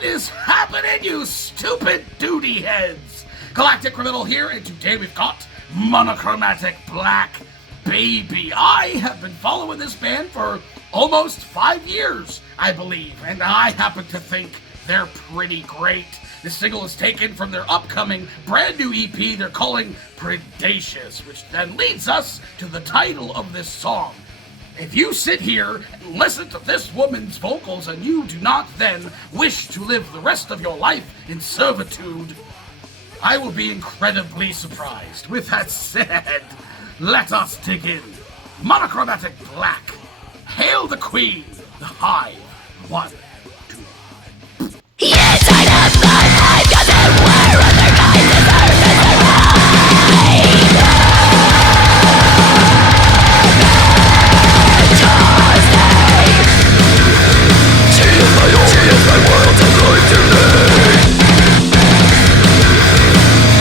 What is happening, you stupid duty heads? Galactic Criminal here, and today we've got Monochromatic Black. Baby, I have been following this band for almost 5 years, I believe, and I happen to think they're pretty great. This single is taken from their upcoming brand new EP they're calling Predacious, which then leads us to the title of this song. If you sit here and listen to this woman's vocals and you do not then wish to live the rest of your life in servitude, I will be incredibly surprised. With that said, let us dig in. Monochromatic Black. Hail the Queen, the Hive. 1, 2. Yes, I love the Hive, 'cause it were other guys deserve to survive. She is my world and life to me.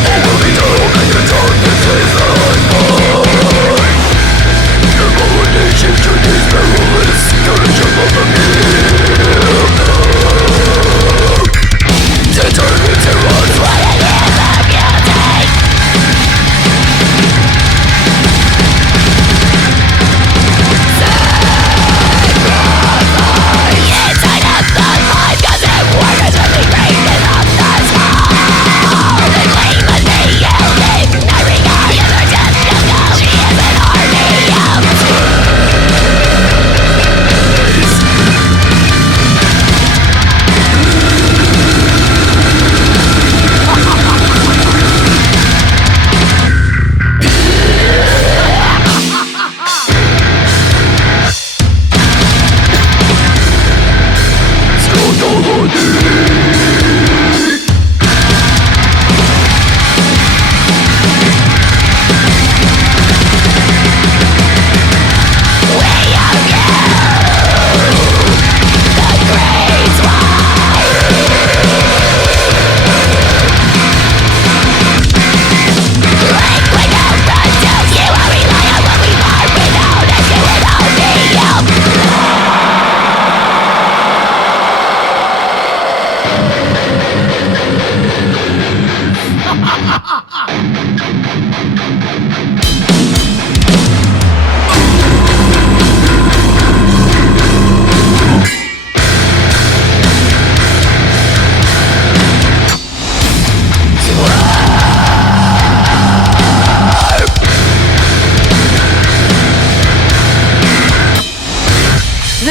All will be told and the darkness is unmine. The pollination journey is perilous, courage above the hill. Determined to run what it is I'm guilty. Inside of the Hive, 'cause it works with the greatness of the sky. The queen must be yielding, ignoring all other death to go. She is an army of the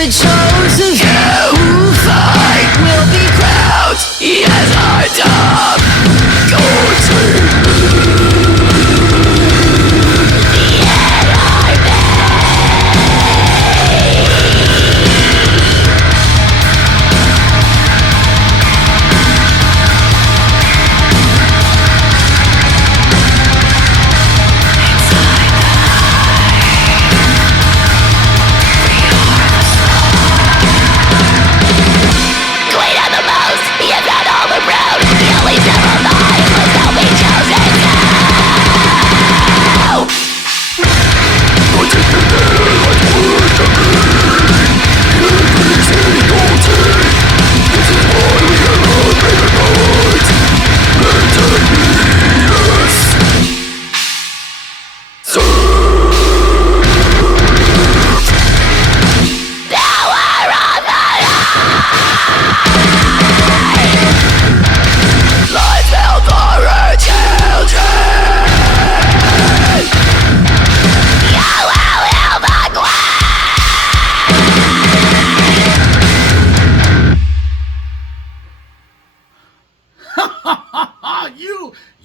chosen who fight will be crowned. Yes, our top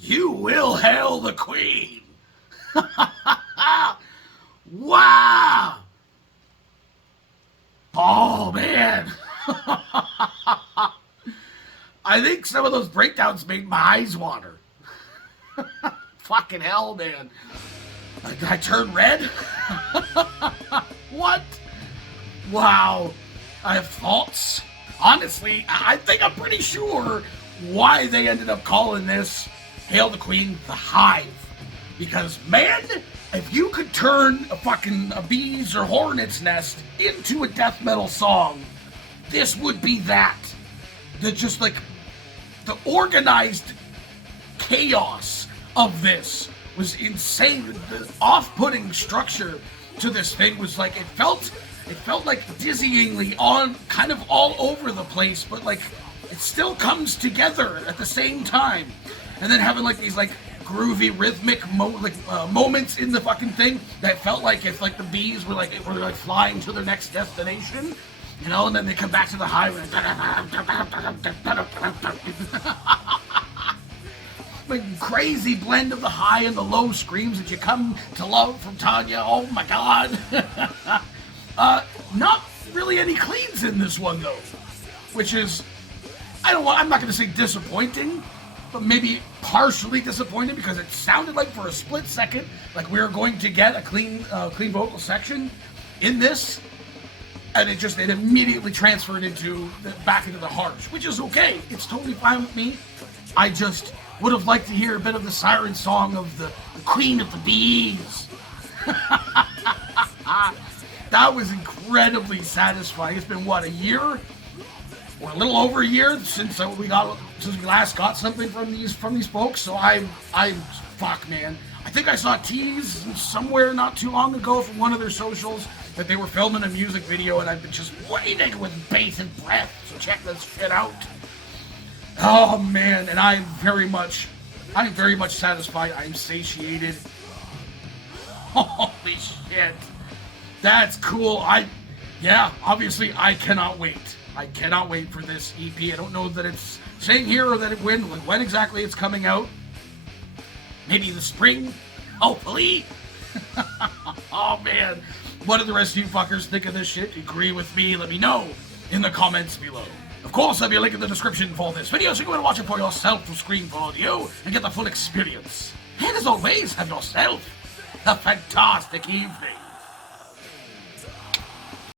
You will hail the Queen. Wow. Oh, man. I think some of those breakdowns made my eyes water. Fucking hell, man. Did I turn red? What? Wow. I have thoughts. Honestly, I think I'm pretty sure why they ended up calling this Hail the Queen, the Hive. Because, man, if you could turn a bee's or hornet's nest into a death metal song, this would be that. the organized chaos of this was insane. The off-putting structure to this thing was like, it felt like dizzyingly on, kind of all over the place, but like it still comes together at the same time. And then having like these like groovy rhythmic moments in the fucking thing that felt like if like the bees were like flying to their next destination, you know, and then they come back to the hive and like crazy blend of the high and the low screams that you come to love from Tanya. Oh my god. Not really any cleans in this one though, which is, I'm not going to say disappointing, but maybe partially disappointed, because it sounded like for a split second like we were going to get a clean vocal section in this, and it immediately transferred back into the harsh, which is okay. It's totally fine with me. I just would have liked to hear a bit of the siren song of the Queen of the Bees. That was incredibly satisfying. It's been what, a year? Or a little over a year since we last got something from these folks. So fuck, man. I think I saw a tease somewhere not too long ago from one of their socials that they were filming a music video, and I've been just waiting with bated breath to check this shit out. Oh man, and I'm very much satisfied. I'm satiated. Holy shit. That's cool. Obviously I cannot wait. I cannot wait for this EP. I don't know that it's saying here or that when exactly it's coming out. Maybe the spring, hopefully. Oh man. What do the rest of you fuckers think of this shit? Agree with me? Let me know in the comments below. Of course, I'll be a link in the description for this video, so you can go and watch it for yourself to screen for audio and get the full experience. And as always, have yourself a fantastic evening.